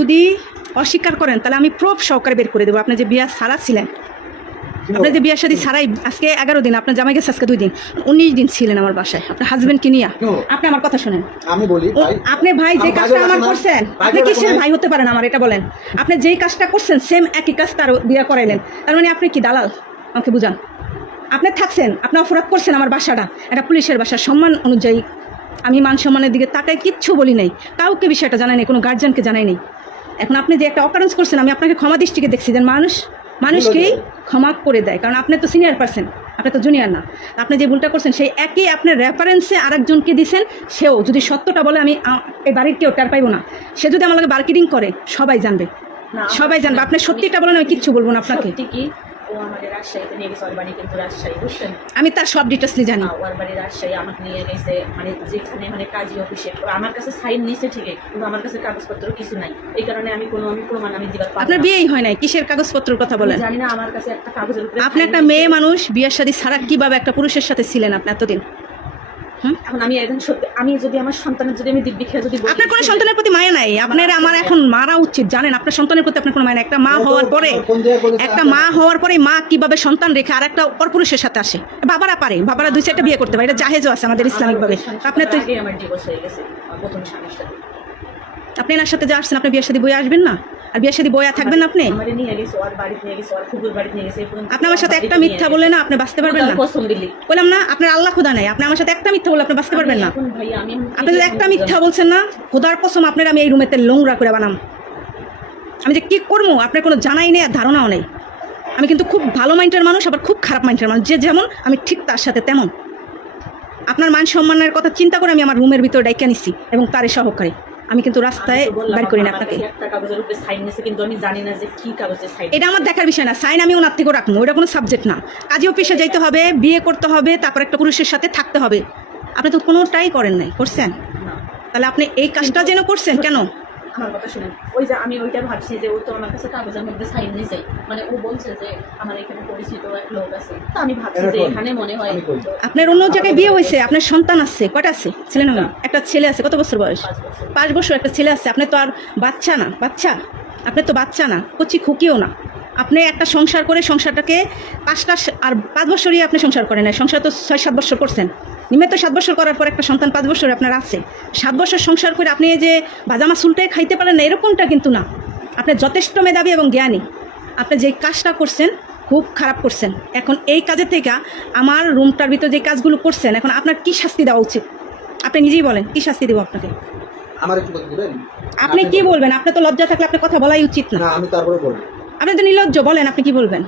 যদি অস্বীকার করেন তাহলে আমি প্রুফ সহকারে বের করে দেবো। আপনি যে বিয়া সারা ছিলেন আপনার যে বিয়ার সাথে সারাই আজকে এগারো দিন আপনার জামাই গেছে আজকে দুই দিন উনিশ দিন ছিলেন আমার বাসায়। আপনার হাজবেন্ডকে নিয়ে। আপনি আমার কথা শোনেন। আমি বলি আপনি ভাই যে কাজটা আমার করছেন আপনি কিসের ভাই হতে পারেন আমার এটা বলেন? আপনি যেই কাজটা করছেন সেম একই কাজ তার বিয়া করাইলেন। তার মানে আপনি কি দালাল? আমাকে বুঝান। আপনি থাকছেন আপনি অপরাধ করছেন আমার বাসাটা। এটা পুলিশের বাসা সম্মান অনুযায়ী আমি মান সম্মানের দিকে তাকাই কিচ্ছু বলি নাই। কাউকে বিষয়টা জানাই নাই কোনো গার্জিয়ানকে জানাই নাই। এখন আপনি যে একটা অকারেন্স করছেন আমি আপনাকে ক্ষমা দৃষ্টিকে দেখছি। যে মানুষ মানুষকেই ক্ষমা করে দেয়। কারণ আপনি তো সিনিয়র পার্সন আপনি তো জুনিয়র না। আপনি যে ভুলটা করছেন সেই একই আপনার রেফারেন্সে আরেকজনকে দিছেন সেও যদি সত্যটা বলে আমি এই বাড়ির কেউ টার পাইবো না। সে যদি আমাকে বার্কেটিং করে সবাই জানবে। সবাই জানবে। আপনি সত্যিটা বলেন আমি কিচ্ছু বলব না আপনাকে। ও আমাদের রাজশাহীতে নিয়ে গেছে ওর বাড়ি কিন্তু রাজশাহী বুঝছেন? আমি তার সব ডিটেলসলি জানি। না, ওর বাড়ি রাজশাহী আমাকে নিয়ে গেছে মানে যেখানে মানে কাজী অফিসে। আমার কাছে সাইন নিছে ঠিকই কিন্তু আমার কাছে কাগজপত্র কিছু নাই। এই কারণে আমি কোনো আমি প্রমাণ আমি দিবার আপনার বিয়েই হয় নাই কিসের কাগজপত্রের কথা বলেন? জানি না আমার কাছে একটা কাগজের উপরে আপনি একটা মেয়ে মানুষ বিয়ের সাথে ছাড়া কীভাবে একটা পুরুষের সাথে ছিলেন আপনি এতদিন? এখন আমি একজন সত্যি আমি যদি আমার সন্তানের যদি আমি দিব্যি খেয়ে যদি আপনার কোনো সন্তানের প্রতি মায়া নাই? আপনার আমার এখন মারা উচিত জানেন? আপনার সন্তানের প্রতি আপনার কোনো মায়া নাই। একটা মা হওয়ার পরে একটা মা হওয়ার পরে মা কীভাবে সন্তান রেখে আর একটা পরপুরুষের সাথে আসে? বাবারা পারে বাবারা দুই চারটা বিয়ে করতে পারে। এটা জাহেজও আছে আমাদের ইসলামিক ভাবে আপনি তো আমার ডিভোর্স হয়ে গেছে প্রথম স্বামীর সাথে। আপনি এনার সাথে যে আসছেন আপনি বিয়ের সাথে বই আসবেন না? আর বিয়ের সাথে বইয়া থাকবেন আপনি? আমারে নিয়ে গেছে ওর বাড়িতে নিয়ে গেছে ওর ফুকুর বাড়িতে নিয়ে গেছে এই পর্যন্ত আপনি আমার সাথে একটা মিথ্যা বলে না আপনি বাঁচতে পারবেন না। বললাম না আপনার আল্লাহ খুদা নাই আপনি আমার সাথে একটা মিথ্যা বলে আপনি বাঁচতে পারবেন না। আপনি যদি একটা মিথ্যা বলছেন না খোদার কসম আপনার আমি এই রুমেতে নোংরা করে বানাম। আমি যে কি করব? আপনার কোনো জানাই নেই আর ধারণাও নেই। আমি কিন্তু খুব ভালো মাইন্ডের মানুষ আবার খুব খারাপ মাইন্ডের মানুষ। যে যেমন আমি ঠিক তার সাথে তেমন। আপনার মান সম্মানের কথা চিন্তা করে আমি আমার রুমের ভিতরে ডাইকা নিছি এবং তারই সহকারী। আমি কিন্তু রাস্তায় বের করি না আপনাকে। এটা আমার দেখার বিষয় না। সাইন আমি ওনার থেকেও রাখব ওটা কোনো সাবজেক্ট না। কাজে অফিসে যাইতে হবে বিয়ে করতে হবে তারপর একটা পুরুষের সাথে থাকতে হবে। আপনি তো কোনোটাই করেন নাই করছেন? তাহলে আপনি এই কাজটা যেন করছেন কেন? আমার কথা শুনেন। ওই যে আমি ওইটা ভাবছি যে ও তো আমার কাছে কাগজের মধ্যে সাইন নিছে। মানে ও বলছে যে আমার এখানে পরিচিত এক লোক আছে। তো আমি ভাবছি যে এখানে মনে হয় আপনার অন্য জায়গায় বিয়ে হয়েছে আপনার সন্তান আছে কটা আছে? ছেলে না একটা ছেলে আছে কত বছর বয়স? পাঁচ বছর। পাঁচ বছর একটা ছেলে আছে আপনার তো আর বাচ্চা না বাচ্চা? আপনার তো বাচ্চা না কচি খুকিও না। আপনি একটা সংসার করে সংসারটাকে পাঁচটা আর পাঁচ বছরই আপনি সংসার করেন না সংসার তো ছয় সাত বছর করছেন। নিম্নে তো সাত বছর করার পর একটা সন্তান পাঁচ বছর আপনার আছে। সাত বছর সংসার করে আপনি যে বাজামা চুলটাই খাইতে পারেন না এরকমটা কিন্তু না। আপনি যথেষ্ট মেধাবী এবং জ্ঞানী। আপনি যে কাজটা করছেন খুব খারাপ করছেন। এখন এই কাজের থেকে আমার রুমটার ভিতর যে কাজগুলো করছেন এখন আপনার কি শাস্তি দেওয়া উচিত? আপনি নিজেই বলেন কি শাস্তি দেবো আপনাকে? আমার আপনি কি বলবেন? আপনি তো লজ্জা থাকলে আপনার কথা বলাই উচিত না। না আমি তারপরে বলব। আপনি তো নির্লজ্জ বলেন আপনি কি বলবেন?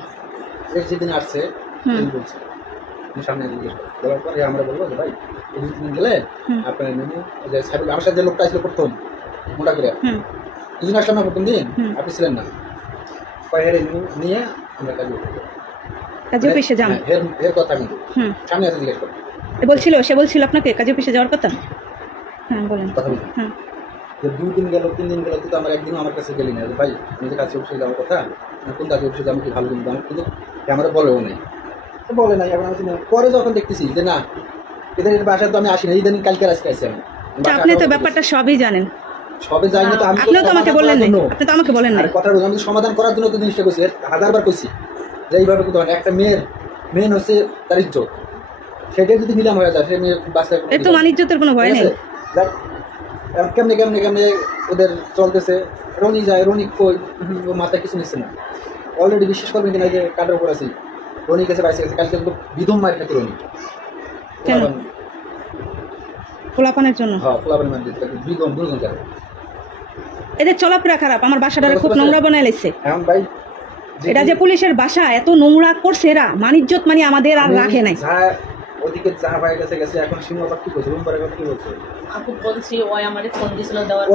যেদিন আসছে সামনে জিজ্ঞেস পরে আমরা বলব যে ভাই এই গেলে আপনার মেনু যে আমার সাথে যে লোকটা প্রথম মোটা করে। হুম। দুদিন আসলাম না প্রথম দিন? হুম। আপনি ছিলেন না। কয়ের নিয়ে আমরা কাজে। কাজী অফিসে যান। হ্যাঁ, এর এর কথা কিন্তু সামনে জিজ্ঞেস বলছিল সে বলছিল আপনাকে কাজে অফিসে যাওয়ার কথা? হ্যাঁ বলেন। কথা বলি হুম। যে দুই দিন গেল তিন দিন গেল কিন্তু আমার একদিনও আমার কাছে গেলি না। ভাই আমি যে কাছে অফিসে যাওয়ার কথা? আমি কোন কাছে অফিসে যাব কি ভালো কিন্তু আমার কিন্তু আমার বলেও নেই। বলে নাই এখন আমি। পরে যখন দেখতেছি যে না এদের বাসায় তো আমি আসি না ইদানিং কালকে আজকে আসি আমি। আপনি তো ব্যাপারটা সবই জানেন। সবে যাই না তো আমি আপনিও তো আমাকে বললেন না আপনি তো আমাকে বলেন না কথা আমি সমাধান করার জন্য তো জিনিসটা এর হাজারবার কইছি যে এইভাবে কিন্তু একটা মেয়ের মেন হচ্ছে তার ইজ্জত। সেটা যদি নিলাম হয়ে যায় সে মেয়ে বাচ্চা এর তো মানিজ্যতের কোনো ভয় নেই। কেমনে কেমনে কেমনে ওদের চলতেছে? রনি যায় রনি কই? ও মাথায় কিছু নিচ্ছে না। অলরেডি বিশ্বাস করবেন কিনা যে কাঠের উপর আছি? রনি গেছে বাইসে গেছে কালকে কিন্তু বিধম মার খেতে রনি? পোলাপানের জন্য? হ্যাঁ পোলাপান মার দিতে বিধম দুজন যাবে এদের চলাফেরা খারাপ আমার বাসাটারে খুব নোংরা বানায় লাইছে। এখন ভাই এটা যে পুলিশের বাসা এত নোংরা করছে এরা মানিজ্যত মানে আমাদের আর রাখে নাই। ওদিকে যা ভাই গেছে গেছে। এখন সিনেমা কি বলছে? রুম কথা কি বলছে? আপু বলছি ওই আমারে ফোন দিছিল দেওয়ার ও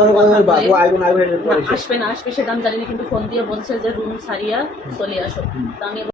আইবন আইবন আসবে না আসবে সেটা আমি জানি না কিন্তু ফোন দিয়ে বলছে যে রুম সারিয়া চলে আসো। তো আমি